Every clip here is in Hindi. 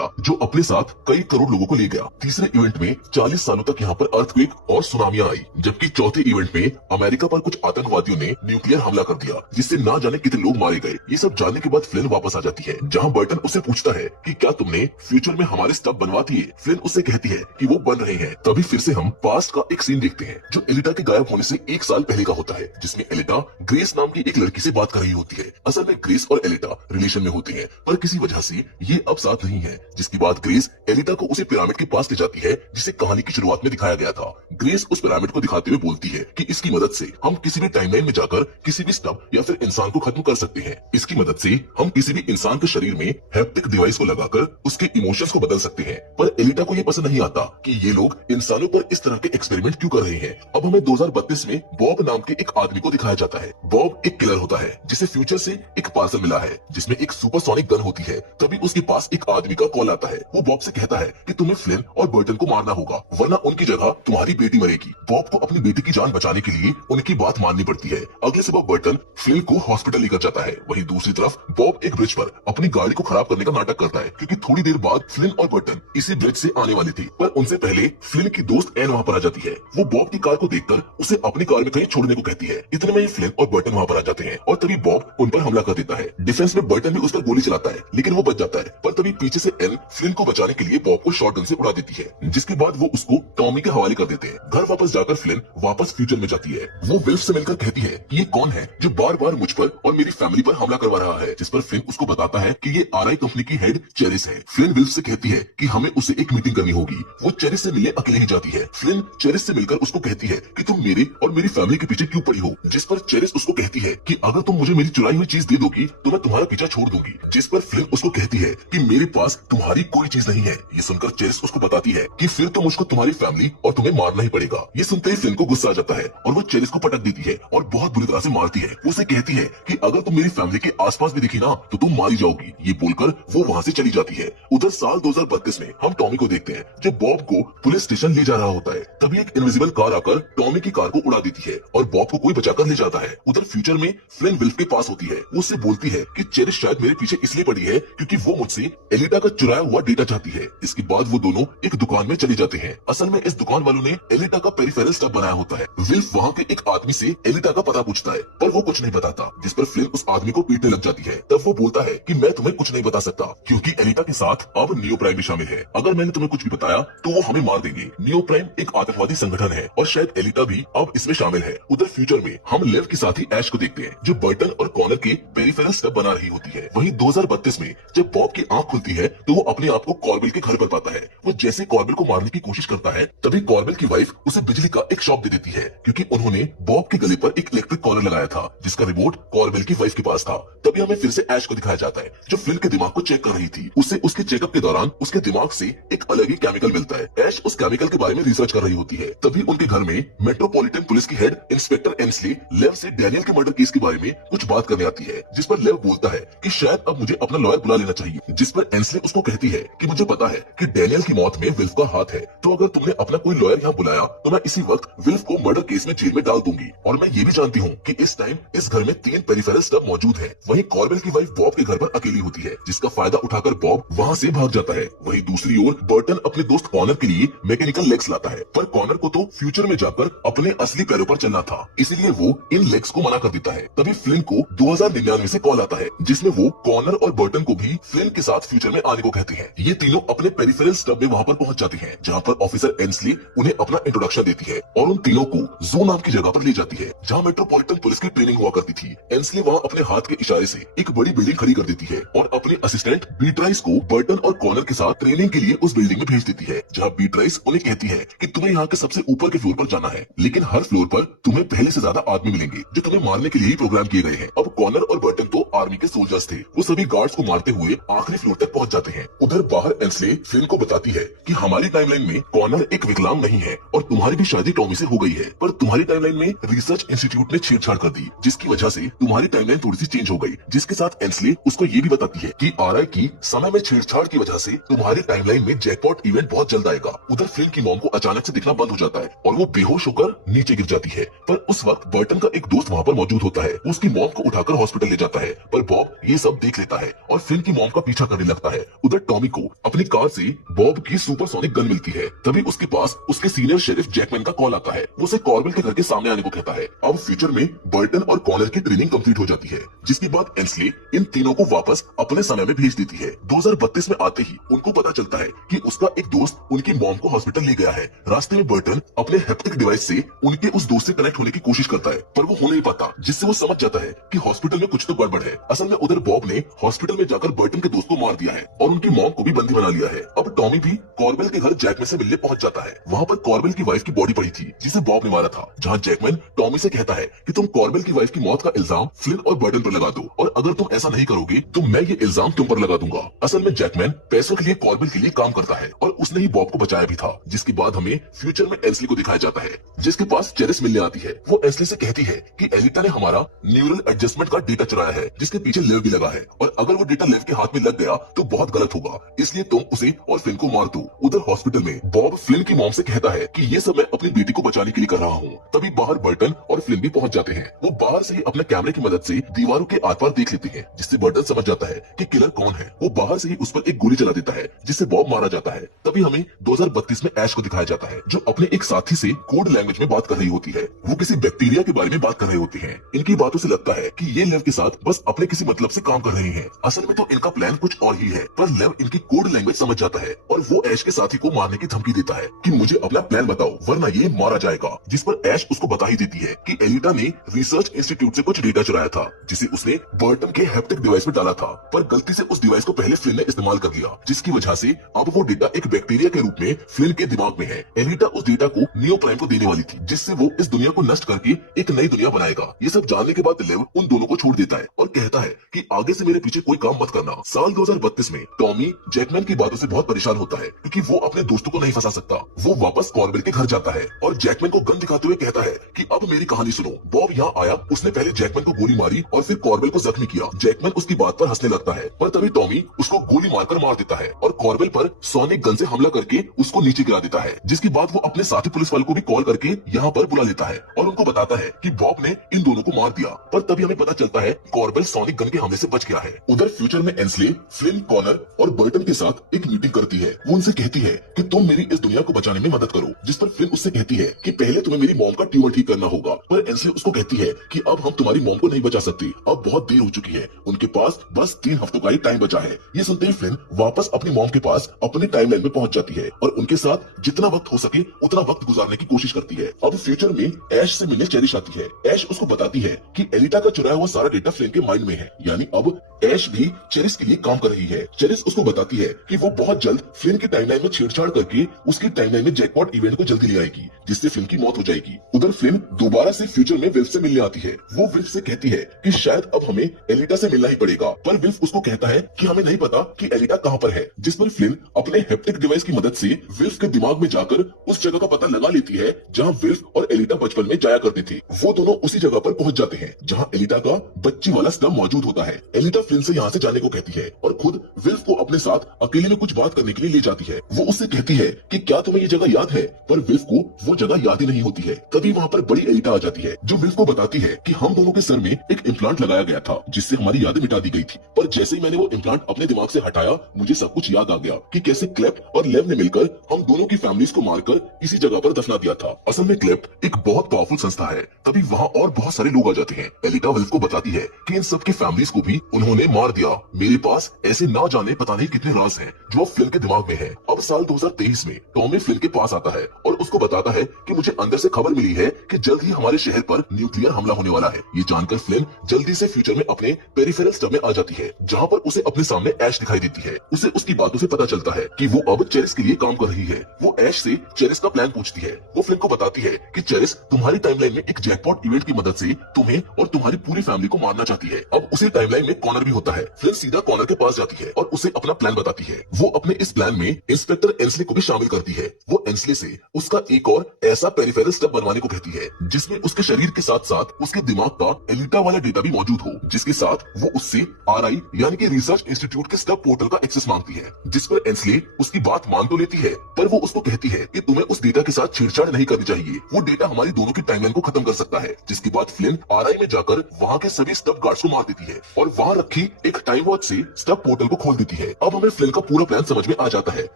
गया जो अपने साथ कई करोड़ लोगों को ले गया। तीसरे इवेंट में 40 सालों तक यहाँ पर अर्थक्वेक और सुनामियां आई, जबकि चौथे इवेंट में अमेरिका पर कुछ आतंकवादियों ने न्यूक्लियर हमला कर दिया जिससे ना जाने कितने लोग मारे गए। ये सब जानने के बाद फ्लिन वापस आ जाती है, जहाँ बर्टन उससे पूछता है कि क्या तुमने फ्यूचर में हमारे स्टफ बनवा दिए। फ्लिन उससे कहती है कि वो बन रहे हैं। तभी फिर से हम पास्ट का एक सीन देखते हैं जो एलिटा के गायब होने से 1 साल पहले का होता है, जिसमें एलिटा ग्रेस नाम की एक लड़की से बात कर रही होती है। असल में ग्रेस और एलिटा रिलेशन में होती हैं, पर किसी वजह से ये अब साथ नहीं है, जिसके बाद ग्रेस एलिटा को उसी पिरामिड के पास ले जाती है जिसे कहानी की शुरुआत में दिखाया गया था। ग्रेस उस पिरामिड को दिखाते हुए बोलती है कि इसकी मदद से हम किसी भी टाइमलाइन में जाकर किसी भी स्टफ या फिर इंसान को खत्म कर सकते हैं। इसकी मदद से हम किसी भी इंसान के शरीर में हैप्टिक डिवाइस को लगाकर उसके इमोशंस को बदल सकते हैं। पर एलिटा को ये पसंद नहीं आता कि ये लोग इंसानों पर इस तरह के एक्सपेरिमेंट क्यों कर रहे हैं। अब हमें 2032 में बॉब नाम के एक आदमी को दिखाया जाता है। बॉब एक किलर होता है जिसे फ्यूचर से एक पार्सल मिला है जिसमें एक सुपरसोनिक गन होती है। तभी उसके पास एक आदमी का कॉल आता है। वो बॉब से कहता है कि तुम्हें फ्लिन और बर्टन को मारना होगा वरना उनकी जगह तुम्हारी बेटी मरेगी। बॉब को अपनी बेटी की जान बचाने के लिए उनकी बात माननी पड़ती है। अगले सुबह बर्टन फ्लिन को हॉस्पिटल लेकर जाता है। वहीं दूसरी तरफ बॉब एक ब्रिज पर अपनी गाड़ी को खराब करने का नाटक करता है क्योंकि थोड़ी देर बाद फ्लिन और बर्टन इसी ब्रिज से आने वाली थी, पर उनसे पहले फ्लिन की दोस्त एन वहाँ पर आ जाती है। वो बॉब की कार को देखकर उसे अपनी कार में कहीं छोड़ने को कहती है। इतने में ही फ्लिन और बर्टन वहाँ पर आ जाते हैं और तभी बॉब उन पर हमला कर देता है। डिफेंस में बर्टन भी उस पर गोली चलाता है लेकिन वो बच जाता है, पर तभी पीछे से एन फ्लिन को बचाने के लिए बॉब को शॉटगन से उड़ा देती है, जिसके बाद वो उसको टॉमी के हवाले कर देते हैं। घर वापस जाकर फ्लिन वापस फ्यूचर में जाती है। वो विल्फ से मिलकर कहती है कि ये कौन है जो बार बार मुझ पर और मेरी फैमिली पर हमला करवा रहा है, जिस पर फ्लिन उसको बताता है कि ये आरआई कंपनी की हेड चेरिस है। फ्लिन विल्फ से कहती है कि हमें उससे एक मीटिंग करनी होगी। वो चेरिस से मिलने अकेले ही जाती है। फ्लिन चेरिस से मिलकर उसको कहती है कि तुम मेरे और मेरी फैमिली के पीछे क्यों पड़ी हो, जिस पर चेरिस उसको कहती है कि अगर तुम मुझे मेरी चुराई हुई चीज दे दोगी तो मैं तुम्हारा पीछा छोड़ दूंगी, जिस पर फ्लिन उसको कहती है कि मेरे पास तुम्हारी कोई चीज नहीं है। ये सुनकर चेरिस उसको बताती है कि फिर तो मुझको तुम्हारी फैमिली और तुम्हें मारना ही पड़ेगा। ये सुनते ही फ्लिन को गुस्सा आ जाता है और वो चेरिस को पटक देती है और बहुत बुरी तरह से मारती है। वो उसे कहती है कि अगर तुम मेरी फैमिली के आसपास भी दिखी ना तो तुम मारी जाओगी। ये बोलकर वो वहाँ से चली जाती है। उधर साल 2032 में हम टॉमी को देखते हैं जो बॉब को पुलिस स्टेशन ले जा रहा होता है। तभी एक इनविजिबल कार आकर टॉमी की कार को उड़ा देती है और बॉब को कोई बचाकर ले जाता है। उधर फ्यूचर में फ्लिन विल्फ के पास होती है। वो उससे बोलती है कि चेरिस शायद मेरे पीछे इसलिए पड़ी है क्योंकि वो मुझसे एलिटा का चुराया हुआ डेटा चाहती है। इसके बाद वो दोनों एक दुकान में चले जाते हैं। असल में इस दुकान वालों ने एलिटा का पेरिफेरल स्टफ बनाया होता है। विल्फ वहाँ के एक आदमी से एलिटा का पता पूछता है पर वो कुछ नहीं बताता, जिस पर फ्लिन उस आदमी को पीटने लग जाती है। तब वो बोलता है कि मैं तुम्हें कुछ नहीं बता सकता क्योंकि एलिटा के साथ अब नियो प्राइम भी शामिल है। अगर मैंने तुम्हें कुछ भी बताया तो वो हमें मार देंगे। नियो प्राइम एक आतंकवादी संगठन है और शायद एलिटा भी अब इसमें शामिल है। उधर फ्यूचर में हम लेव के साथ ही ऐश को देखते हैं जो बर्टन और कॉर्नर के पेरिफेरल स्टफ बना रही होती है। वहीं 2032 में जब बॉब की आंख खुलती है तो वो अपने आप को कॉर्बेल के घर पर पाता है। वो जैसे कॉर्बेल को मारने की कोशिश करता है तभी कॉर्बेल की वाइफ उसे बिजली का एक शॉक दे देती है क्योंकि उन्होंने बॉब के गले पर एक इलेक्ट्रिक कॉलर लगाया था जिसका रिमोट कॉर्बेल की वाइफ के पास था। तभी हमें फिर से ऐश को दिखाया जाता है जो फ्लिन के दिमाग को चेक कर रही थी। उसे उसके चेकअप के दौरान उसके दिमाग से एक अलग ही केमिकल मिलता है। ऐश उस केमिकल के बारे में रिसर्च कर रही होती है। तभी उनके घर में मेट्रोपॉलिटन पुलिस की हेड इंस्पेक्टर एंसली लेव से डैनियल के मर्डर केस के बारे में कुछ बात करने आती है, जिस पर लेव बोलता है कि शायद अब मुझे अपना लॉयर बुला लेना चाहिए, जिस पर एंसली उसको कहती है कि मुझे पता है कि डैनियल की मौत में विल्फ का हाथ है, तो अगर तुमने अपना कोई लॉयर यहाँ बुलाया तो मैं इसी वक्त विल्फ को मर्डर केस में जेल में डाल दूंगी। और मैं ये भी जानती हूँ कि इस टाइम इस घर में 3 पेरिफेरल स्टफ मौजूद है। वहीं कॉर्बेल की वाइफ बॉब के घर पर अकेली होती है, जिसका फायदा उठाकर बॉब वहाँ से भाग जाता है। वहीं दूसरी ओर बर्टन अपने दोस्त कॉर्नर के लिए मैकेनिकल लेग्स लाता है, पर कॉर्नर को तो फ्यूचर में जाकर अपने असली पैरों पर चलना था, इसलिए वो इन लेग्स को मना कर देता है। तभी फ्लिन को 2099 से कॉल आता है जिसमें वो कॉर्नर और बर्टन को भी फ्लिन के साथ फ्यूचर में आने को कहते हैं। ये तीनों अपने पेरिफेरल स्टफ में वहाँ पर पहुंच जाते हैं जहाँ पर ऑफिसर एंसली उन्हें अपना इंट्रोडक्शन देती है और उन तीनों को जो नाम की जगह पर ले जाती है जहाँ मेट्रोपॉलिटन पुलिस की ट्रेनिंग हुआ करती थी। एंसली वहाँ अपने हाथ के इशारे से एक बड़ी बिल्डिंग खड़ी कर देती है और अपने असिस्टेंट बीट्राइस को बर्टन और कॉर्नर के साथ ट्रेनिंग के लिए उस बिल्डिंग में भेज देती है, जहाँ बीट्राइस उन्हें कहती है कि तुम्हें यहाँ के सबसे ऊपर के फ्लोर पर जाना है, लेकिन हर फ्लोर पर तुम्हें पहले से ज्यादा आदमी मिलेंगे जो तुम्हें मारने के लिए ही प्रोग्राम किए गए हैं। अब कॉर्नर और बर्टन तो आर्मी के सोल्जर्स थे, वो सभी गार्ड्स को मारते हुए आखिरी फ्लोर तक पहुंच जाते हैं। उधर बाहर एंसले फ्लिन को बताती है कि हमारी टाइमलाइन में कॉर्नर एक विकलांग नहीं है और तुम्हारी भी शादी टॉमी से हो गई है, पर तुम्हारी टाइमलाइन में रिसर्च इंस्टीट्यूट ने छेड़छाड़ कर दी जिसकी वजह से तुम्हारी टाइमलाइन थोड़ी सी चेंज हो गई। जिसके साथ एंसले उसको ये भी बताती है कि आरआई की समय में छेड़छाड़ की वजह से तुम्हारी टाइमलाइन में जैकपॉट इवेंट बहुत जल्द आएगा। उधर फ्लिन की मॉम को अचानक से दिखना बंद हो जाता है और वो बेहोश होकर नीचे गिर जाती है, पर उस वक्त बर्टन का एक दोस्त वहाँ पर मौजूद होता है। उसकी मॉम को उठाकर कर हॉस्पिटल ले जाता है, पर बॉब ये सब देख लेता है और फ्लिन की मॉम का पीछा करने लगता है। उधर टॉमी को अपनी कार से बॉब की सुपरसोनिक गन मिलती है। तभी उसके पास उसके सीनियर शेरिफ जैकमैन का कॉल आता है। वो उसे कॉर्बेल के घर के सामने आने को कहता है। अब फ्यूचर में बर्टन और कॉनर की ट्रेनिंग कंप्लीट हो जाती है, जिसके बाद एंस्ले इन तीनों को वापस अपने समय में भेज देती है। 2032 में आते ही उनको पता चलता है कि उसका एक दोस्त उनकी मॉम को हॉस्पिटल ले गया है। रास्ते में बर्टन अपने हैप्टिक डिवाइस से उनके उस दोस्त से कनेक्ट होने की कोशिश करता है, पर वो हो नहीं पाता, जिससे वो समझ जाता है कि हॉस्पिटल में कुछ तो गड़बड़ है। असल में उधर बॉब ने हॉस्पिटल में जाकर बर्टन के दोस्त को मार दिया है और उनकी मॉम को भी बंदी बना लिया है। अब टॉमी भी कॉर्बेल के घर जैकमैन से मिलने पहुंच जाता है। वहाँ पर कॉर्बेल की वाइफ की बॉडी पड़ी थी, जिसे बॉब ने मारा था। जहाँ जैकमैन टॉमी से कहता है कि तुम कॉर्बेल की वाइफ की मौत का इल्जाम फ्लिन और बर्टन पर लगा दो, और अगर तुम ऐसा नहीं करोगे तो मैं ये इल्जाम तुम पर लगा दूंगा। असल में जैकमैन पैसों के लिए कॉर्बेल के लिए काम करता है और उसने ही बॉब को बचाया भी था। जिसके बाद हमें फ्यूचर में एंस्ली को दिखाया जाता है, जिसके पास चेरिस मिलने आती है। वो एंस्ली से कहती है कि एलिटा ने हमारा न्यूरल एडजस्टमेंट का डेटा चुराया है, जिसके पीछे लेव भी लगा है, और अगर वो डेटा लेव के हाथ में लग गया तो बहुत गलत होगा, इसलिए तुम उसे और फ्लिन को मार दो। उधर हॉस्पिटल में बॉब फ्लिन की मॉम से कहता है कि ये सब मैं अपनी बेटी को बचाने के लिए कर रहा हूँ। तभी बाहर बर्टन और फ्लिन भी पहुंच जाते हैं। वो बाहर से ही अपने कैमरे की मदद से दीवारों के आर पार देख लेते हैं, जिससे बर्टन समझ जाता है कि किलर कौन है। वो बाहर से ही उस पर एक गोली चला देता है, जिससे बॉब मारा जाता है। तभी हमें 2032 में ऐश को दिखाया जाता है, जो अपने एक साथी से कोड लैंग्वेज में बात कर रही होती है। वो किसी बैक्टीरिया के बारे में बात कर रहे होते हैं। इनकी बातों से लगता है कि ये लेव के साथ बस अपने किसी मतलब से काम कर रहे हैं। असल में तो इनका प्लान कुछ और ही है, पर लेव इनकी कोड लैंग्वेज समझ जाता है और वो ऐश के साथी को मारने की धमकी देता है कि मुझे अपना प्लान बताओ वरना ये मारा जाएगा। जिस पर ऐश उसको बता ही देती है कि एलिटा ने रिसर्च इंस्टीट्यूट से कुछ डेटा चुराया था, जिसे उसने बर्टन के हैप्टिक डिवाइस में डाला था, पर गलती से उस डिवाइस को पहले फ्लिन ने इस्तेमाल कर लिया, जिसकी वजह से अब वो डेटा एक बैक्टीरिया के रूप में फ्लिन के दिमाग में है। एलिटा उस डेटा को नियो प्राइम को देने वाली थी, जिससे वो इस दुनिया को नष्ट करके एक नई दुनिया बनाएगा। ये सब जानने के बाद लेव उन दोनों को छोड़ देता है और कहता है कि आगे से मेरे पीछे कोई काम मत करना। साल 2032 में टॉमी जैकमैन की बातों से बहुत परेशान होता है, क्योंकि वो अपने दोस्तों को नहीं फंसा सकता। वो वापस कॉर्बेल के घर जाता है और जैकमैन को गन दिखाते हुए कहता है कि अब मेरी कहानी सुनो। बॉब यहाँ आया, उसने पहले जैकमैन को गोली मारी और फिर कॉर्बेल को जख्मी किया। जैकमैन उसकी बात पर हंसने लगता है, पर तभी टॉमी उसको गोली मारकर मार देता है और कॉर्बेल पर सोनिक गन से हमला करके उसको नीचे गिरा देता है। जिसके बाद वो अपने साथी पुलिस वालों को भी कॉल करके यहाँ पर बुला लेता है और उनको बताता है कि बॉब ने इन दोनों को मार दिया। पर तभी हमें पता चलता है कॉर्बेल सोनिक गन के हमले से बच गया है। उधर फ्यूचर में एंस्ले, फ्लिन, कॉनर और बर्टन के साथ एक मीटिंग करती है। वो उनसे कहती है कि तुम मेरी इस दुनिया को बचाने में मदद करो, जिस पर फ्लिन उससे कहती है कि पहले तुम्हें मेरी मॉम का ट्यूमर ठीक करना होगा। पर एंस्ले उसको कहती है कि अब हम तुम्हारी मॉम को नहीं बचा सकते, अब बहुत देर हो चुकी है, उनके पास बस 3 हफ्तों का ही टाइम बचा है। ये सुनते ही फ्लिन वापस अपनी मॉम के पास अपने टाइमलाइन में पहुंच जाती है और उनके साथ जितना वक्त हो सके उतना वक्त गुजारने की कोशिश करती है। अब फ्यूचर में ऐश से मिलने चेरिश आती है। ऐश उसको बताती है कि एलिटा का चुराया हुआ सारा डेटा फ्लिन के माइंड में है, यानी अब ऐश भी चेरिस के लिए काम कर रही है। चेरिस उसको बताती है कि वो बहुत जल्द फ्लिन की टाइमलाइन में छेड़छाड़ करके उसकी टाइमलाइन में जैकपॉट इवेंट को जल्दी ले आएगी, जिससे फ्लिन की मौत हो जाएगी। उधर फ्लिन दोबारा से फ्यूचर में विल्फ से मिलने आती है। वो विल्फ से कहती है कि शायद अब हमें एलिटा से मिलना ही पड़ेगा, पर विल्फ उसको कहता है कि हमें नहीं पता कि एलिटा कहाँ पर है। जिस पर फ्लिन अपने हेप्टिक डिवाइस की मदद से विल्फ के दिमाग में जाकर उस जगह का पता लगा लेती है जहाँ विल्फ और एलिटा बचपन में जाया करते थे। वो दोनों उसी जगह पर पहुंच जाते हैं जहाँ एलिटा का बच्ची वाला स्टम मौजूद होता है। एलिटा फ्लिन से यहाँ से जाने को कहती है और खुद विल्फ को अपने साथ अकेले में कुछ बात करने के लिए ले जाती है। वो उससे कहती है कि क्या तुम्हें ये जगह याद है, पर विल्फ को वो जगह याद ही नहीं होती है। तभी वहाँ पर बड़ी एलिटा आ जाती है जो विल्फ को बताती है कि हम दोनों के सर में एक इम्प्लांट लगाया गया था, जिससे हमारी यादें मिटा दी गई थी, पर जैसे ही मैंने वो इम्प्लांट अपने दिमाग से हटाया मुझे सब कुछ याद आ गया कि कैसे क्लेप और लेव ने मिलकर हम दोनों की फैमिलीज को मारकर इसी जगह पर दफना दिया था। असल में क्लेप एक बहुत पावरफुल संस्था है। तभी वहाँ और बहुत सारे लोग आ जाते हैं। एलिटा विल्फ को बताती है कि इन सब की फैमिलीज को भी उन्होंने मार दिया। मेरे पास ऐसे ना जाने पता नहीं कितने राज हैं जो फ्लिन के दिमाग में है। अब साल 2023 में टॉमी फ्लिन के पास आता है और उसको बताता है कि मुझे अंदर से खबर मिली है कि जल्द ही हमारे शहर पर न्यूक्लियर हमला होने वाला है। ये जानकर फ्लिन जल्दी से फ्यूचर में अपने पेरिफेरल स्टब में आ जाती है, जहाँ पर उसे अपने सामने ऐश दिखाई देती है। उसे उसकी बातों से पता चलता है कि वो अब चेरिस के लिए काम कर रही है। वो ऐश से चेरिस का प्लान पूछती है। वो फ्लिन को बताती है कि चेरिस तुम्हारी टाइमलाइन में एक जैकपॉट इवेंट की मदद से तुम्हें और तुम्हारी पूरी फैमिली को मारना चाहती है। अब उसी टाइमलाइन में कॉनर भी होता है। फ्लिन सीधा कॉनर के पास जाती है और उसे अपना प्लान बताती है। वो अपने इस इस प्लान में इंस्पेक्टर एंसले को भी शामिल करती है। वो एंसले से उसका एक और ऐसा पेरिफेरल स्टफ बनवाने को कहती है जिसमें उसके शरीर के साथ साथ उसके दिमाग का एलिटा वाला डेटा भी मौजूद हो, जिसके साथ वो उससे आरआई यानी कि रिसर्च इंस्टीट्यूट के स्टफ पोर्टल का एक्सेस मांगती है। जिस पर एंसले उसकी बात मान तो लेती है, पर वो उसको कहती है कि तुम्हें उस डेटा के साथ छेड़छाड़ नहीं करनी चाहिए, वो डेटा हमारी दोनों की टाइमलाइन को खत्म कर सकता है। जिसके बाद फ्लिन आरआई में जाकर वहाँ के सभी स्टफ गार्ड्स को मार देती है और वहाँ रखी एक टाइम वॉच से स्टफ पोर्टल को खोल देती है। अब हमें फ्लिन का पूरा प्लान समझ में आ जाता है।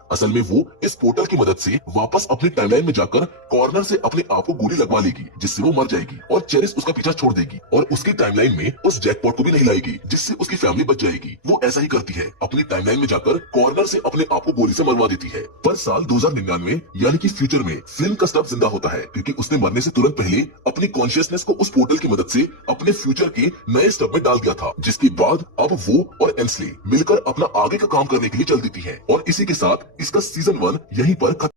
असल में वो इस पोर्टल की मदद से वापस अपनी टाइमलाइन में जाकर कॉर्नर से अपने आप को गोली लगवा लेगी, जिससे वो मर जाएगी और चेरिस उसका पीछा छोड़ देगी और उसकी टाइमलाइन में उस जैकपॉट को भी नहीं लाएगी, जिससे उसकी फैमिली बच जाएगी। वो ऐसा ही करती है, अपनी टाइमलाइन में जाकर कॉर्नर से अपने आप को गोली से मरवा देती है। पर साल 2099 यानी कि फ्यूचर में फ्लिन का स्टफ जिंदा होता है, क्योंकि उसने मरने से तुरंत पहले अपनी कॉन्शियसनेस को उस पोर्टल की मदद से अपने फ्यूचर के नए स्टफ में डाल दिया था। जिसके बाद अब वो और एंसले मिलकर अपना आगे का काम करने के लिए चल देती है और इसी के साथ इसका सीजन 1 यहीं पर खत्म।